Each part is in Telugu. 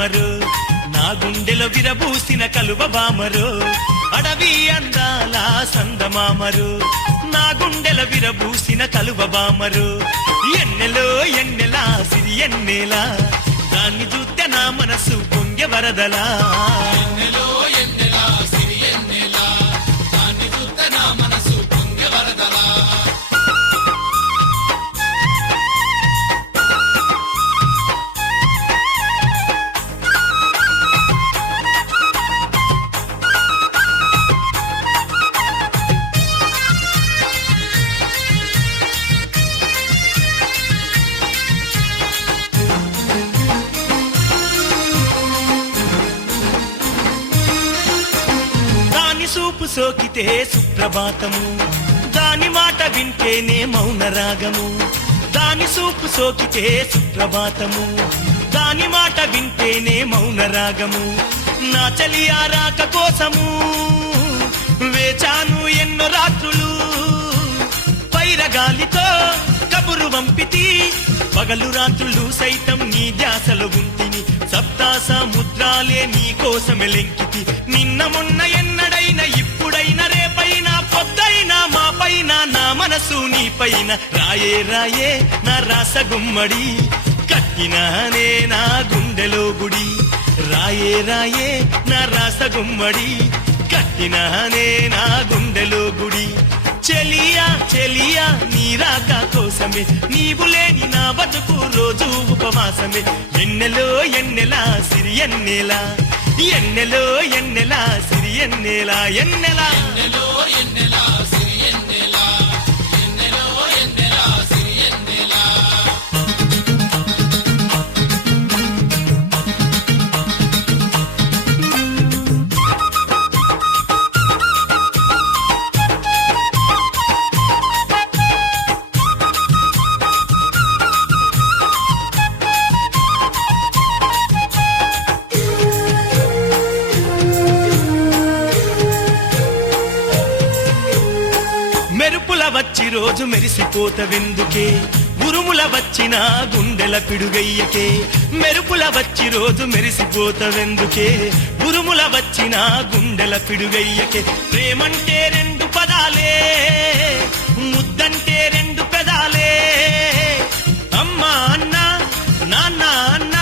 చందమామరు నా గుండెలో విరబూసిన కలువ బామరు అడవి అందాల చందమామరు నా గుండెల విరబూసిన కలువ బామరు ఎన్నెలో ఎన్నెలా సిరి ఎన్నెలా దాన్ని చూస్తే నా మనసు పొంగె వరదలా చూపు సోకితే సుప్రభాతము దాని మాట వింటేనే మౌన రాగము దాని చూపు సోకితే సుప్రభాతము దాని మాట వింటేనే మౌన రాగము నా చలి ఆరాక కోసము వేచాను ఎన్నో రాత్రులు పైరగాలితో కబురు వంపితి పగలు రాత్రులు సైతం నీ ధ్యాసలో ఉంటిని సప్తా సముద్రాలే నీ కోసమే లెంకితి నిన్న మొన్న ఎన్నడైనా ఇప్పుడైనా రేపైనా పొద్దైనా మా పైన నా మనసు నీ పైన రాయే రాయే నా రాసగుమ్మడి కట్టినానే నా గుండెలో గుడి రాయే రాయే నా రాసగుమ్మడి కట్టినానే నా గుండెలో గుడి చెలియా చెలియా నీ రాక కోసమే నీవు లేని నా బతుకు రోజు ఉపవాసమే ఎన్నెలో ఎన్నెలా సిరి ఎన్నెలా ఎన్నెలో ఎన్నెలా సిరి ఎన్నెలా ఎన్నెలా మెరుపుల వచ్చి రోజు మెరిసిపోతవెందుకే ఉరుముల వచ్చిన గుండెల పిడుగయ్యకే మెరుపుల వచ్చి రోజు మెరిసిపోతవెందుకే ఉరుముల వచ్చిన గుండెల పిడుగయ్యకే ప్రేమంటే రెండు పదాలే ముద్దంటే రెండు పెదాలే అమ్మా అన్న నాన్న అన్న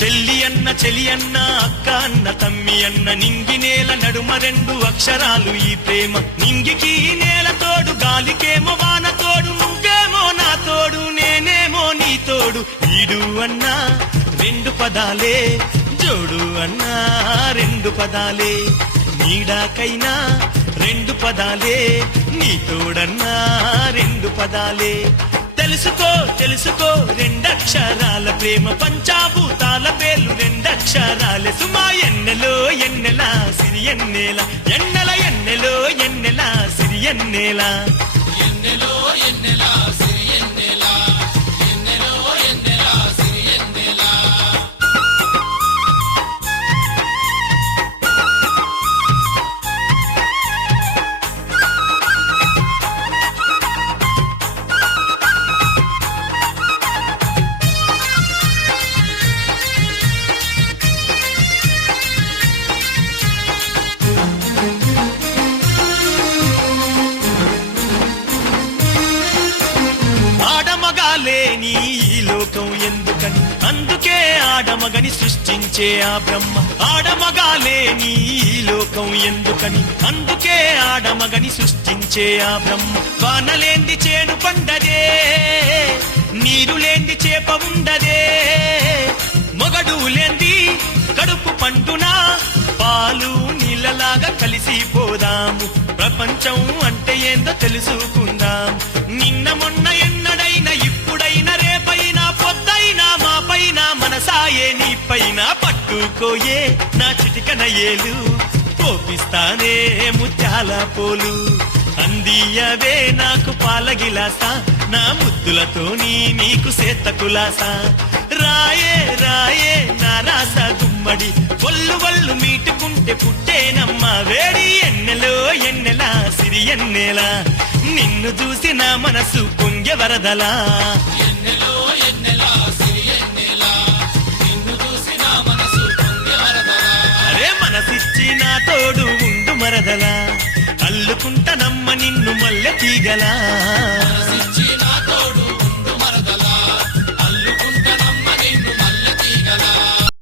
చెల్లి అన్న చెలి అన్న అక్క అన్న తమ్మి అన్న నింగి నేల నడుమ రెండు అక్షరాలు ఈ ప్రేమ నింగికి నేల తోడు గాలికేమో వాన తోడు నువ్వేమో నా తోడు నేనేమో నీ తోడు ఈడు అన్నా రెండు పదాలే జోడు అన్నా రెండు పదాలే నీడాకైనా రెండు పదాలే నీ తోడన్నా రెండు పదాలే తెలుసుకో తెలుసుకో రెండక్షరాల ప్రేమ పంచాభూతాల పేర్లు రెండక్షరాలే సుమా ఎన్నెలో ఎన్నెలా సిరి ఎన్నెలా ఎన్నెల ఎన్నెలో ఎన్నెలా సిరి ఎన్నెలా ఎన్నెలో ఎన్నెలా సిరి ఎన్నెలా ఎన్నెలో ఎన్నెలా సిరి ఎన్నెలా లేని ఈ లోకం ఎందుకని అందుకే ఆడమగని సృష్టించే ఆ బ్రహ్మ ఆడమగాలేని ఈ లోకం ఎందుకని అందుకే ఆడమగని సృష్టించే ఆ బ్రహ్మ వానలేంది చేను పండదే నీరు లేంది చేప ఉండదే మొగడు లేంది కడుపు పండునా పాలు నీళ్ళలాగా కలిసిపోదాము ప్రపంచం అంటే ఏందో తెలుసుకుందాం నిన్న మొన్న ఎన్నడైనా ఇప్పుడైనా రేపైనా పొద్దైనా మా పైన మనసాయే నీ పైన పట్టుకోయే నా చిటికన ఏలు పోపిస్తానే ముత్యాల పోలు అందియవే నాకు పాల గిలాస నా ముద్దులతోని నీకు సేత కులాస రాయే రాయే నా రాస గుమ్మడి ఒళ్ళు ఒళ్ళు మీటుకుంటే పుట్టేనమ్మ వేడి ఎన్నెలో ఎన్నెలా సిరి ఎన్నెలా నిన్ను చూసి నా మనసు పొంగె వరదలా ఎన్నెలో ఎన్నెలా సిరి ఎన్నెలా నిన్ను చూసి నా మనసు మనసిచ్చి నా తోడు ఉండు మరదలా అల్లుకుంట నమ్మ నిన్ను మల్లె తీగలా